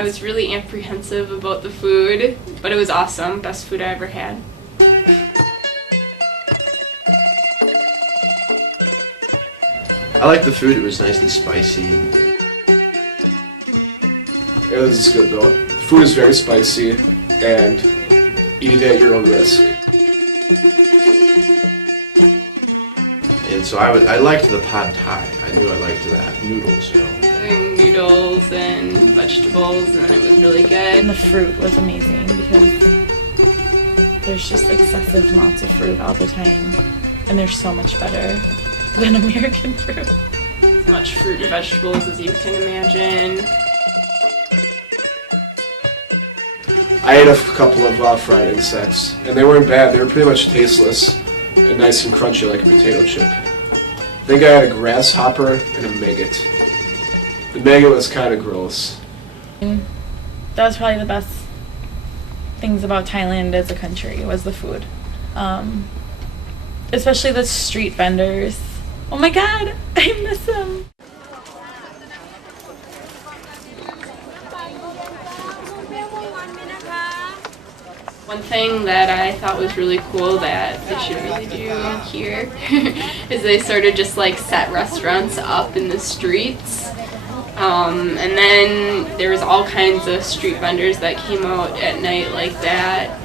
I was really apprehensive about the food, but it was awesome. Best food I ever had. I liked the food. It was nice and spicy. Yeah, this is good though. The food is very spicy, and eat it at your own risk. And so I liked the pad thai. I knew I liked that. Noodles, you know. Noodles and vegetables, and it was really good. And the fruit was amazing because there's just excessive amounts of fruit all the time, and they're so much better than American fruit. As much fruit and vegetables as you can imagine. I ate a couple of fried insects, and they weren't bad. They were pretty much tasteless and nice and crunchy like a potato chip. I think I had a grasshopper and a maggot. The maggot was kind of gross. That was probably the best things about Thailand as a country was the food. Especially the street vendors. Oh my god, I miss them. One thing that I thought was really cool that they should really do here is they sort of just like set restaurants up in the streets. And then there was all kinds of street vendors that came out at night like that.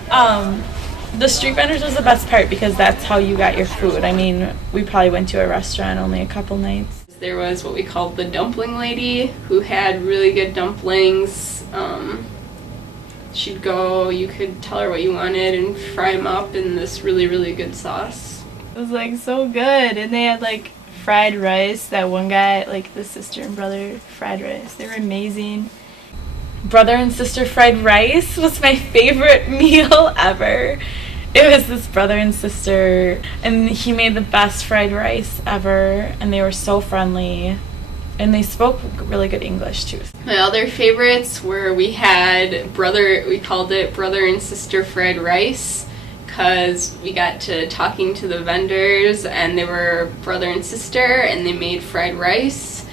The street vendors was the best part because that's how you got your food. I mean, we probably went to a restaurant only a couple nights. There was what we called the dumpling lady who had really good dumplings. She'd go, you could tell her what you wanted and fry them up in this really, really good sauce. It was like so good, and they had like fried rice. That one guy, like the sister and brother fried rice, they were amazing. Brother and sister fried rice was my favorite meal ever. It was this brother and sister, and he made the best fried rice ever, and they were so friendly, and they spoke really good English too. My other favorites were we called it brother and sister fried rice, because we got to talking to the vendors, and they were brother and sister, and they made fried rice.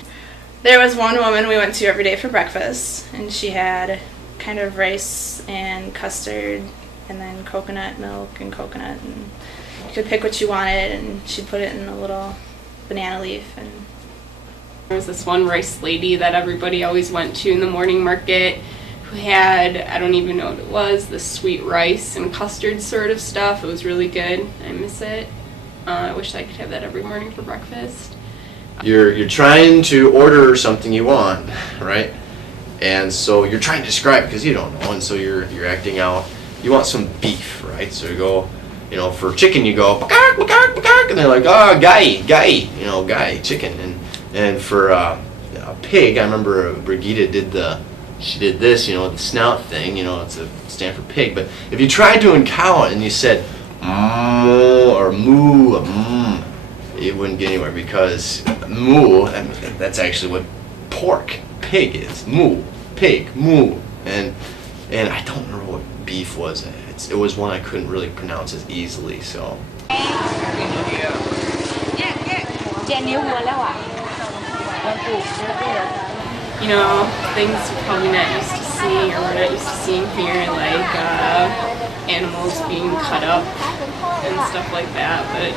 There was one woman we went to every day for breakfast, and she had kind of rice and custard and then coconut milk and coconut, and you could pick what you wanted, and she'd put it in a little banana leaf. And there was this one rice lady that everybody always went to in the morning market who had, I don't even know what it was, the sweet rice and custard sort of stuff. It was really good. I miss it. I wish I could have that every morning for breakfast. You're trying to order something you want, right? And so you're trying to describe it because you don't know, and so you're acting out. You want some beef, right? So you go, you know, for chicken you go, bakak, bakak, bakak, and they're like, oh, gai, chicken. And for a pig, I remember Brigitte did this, you know, the snout thing, you know, it's a stand for pig. But if you tried to cow it and you said or moo, it wouldn't get anywhere because moo, I mean, that's actually what pig is. Moo, pig, moo, and I don't remember what beef was. It was one I couldn't really pronounce as easily. So. You know, things we're probably not used to seeing, or we're not used to seeing here, like animals being cut up and stuff like that. But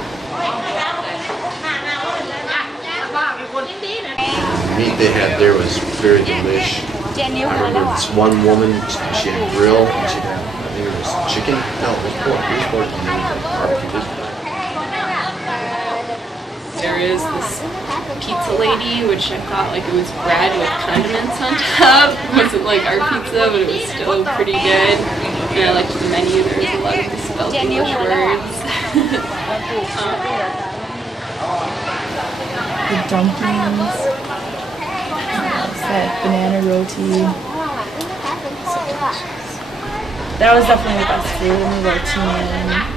the meat they had there was very delish. I remember this one woman, she had a grill, and she had, I think it was chicken. No, it was pork. It was pork and then barbecue. there is this pizza lady, which I thought like it was bread with condiments on top. It wasn't like our pizza, but it was still pretty good. And I liked the menu. There was a lot of misspelled English words. The dumplings, that banana roti. That was definitely the best food, and the roti man.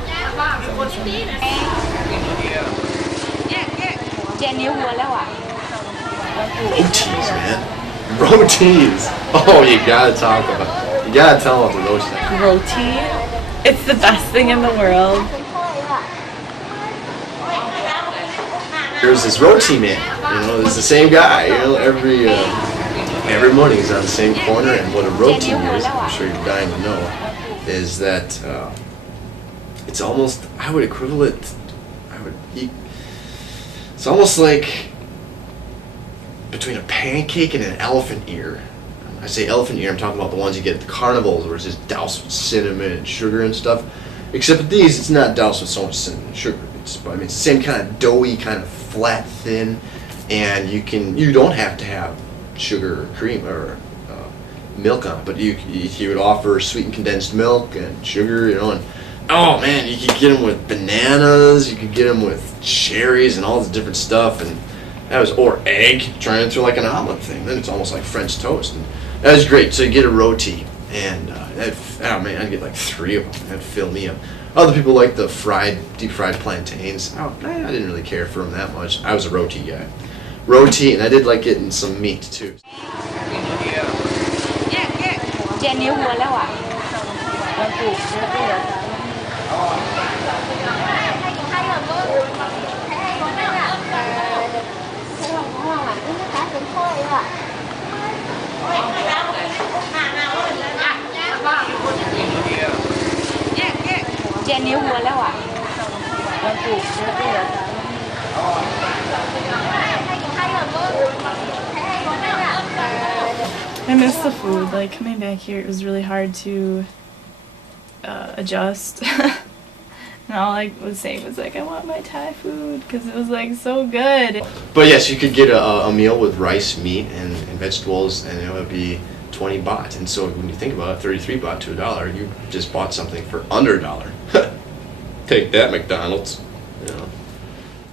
Rotis, man. Rotis. Oh, you gotta talk about. You gotta tell them the roast thing. Roti, it's the best thing in the world. There's this roti man. You know, it's the same guy. You know, every every morning is on the same corner, and what a roti is, I'm sure you're dying to know, is that it's almost, I would eat, it's almost like between a pancake and an elephant ear. I say elephant ear, I'm talking about the ones you get at the carnivals where it's just doused with cinnamon and sugar and stuff. Except with these, it's not doused with so much cinnamon and sugar. It's the same kind of doughy, kind of flat, thin, and you don't have to have sugar or cream or milk on it, but you would offer sweetened condensed milk and sugar, and oh man, you could get them with bananas, you could get them with cherries and all this different stuff, and that was, or egg, trying to throw like an omelet thing. Then it's almost like French toast, and that was great. So you get a roti, and I'd get like 3 of them. That'd fill me up. Other people like the deep fried plantains. I didn't really care for them that much. I was a roti guy. Roti, and I did like getting some meat too. เจนนิ้วหัวแล้วอ่ะวันปลูกเยอะเลยเจนนิ้วหัวแล้วอ่ะวันปลูกเยอะเลย I miss the food. Like coming back here, it was really hard to adjust. And all I was saying was like, I want my Thai food because it was like so good. But yes, you could get a meal with rice, meat, and vegetables, and it would be 20 baht. And so when you think about it, 33 baht to $1, you just bought something for under $1. Take that, McDonald's.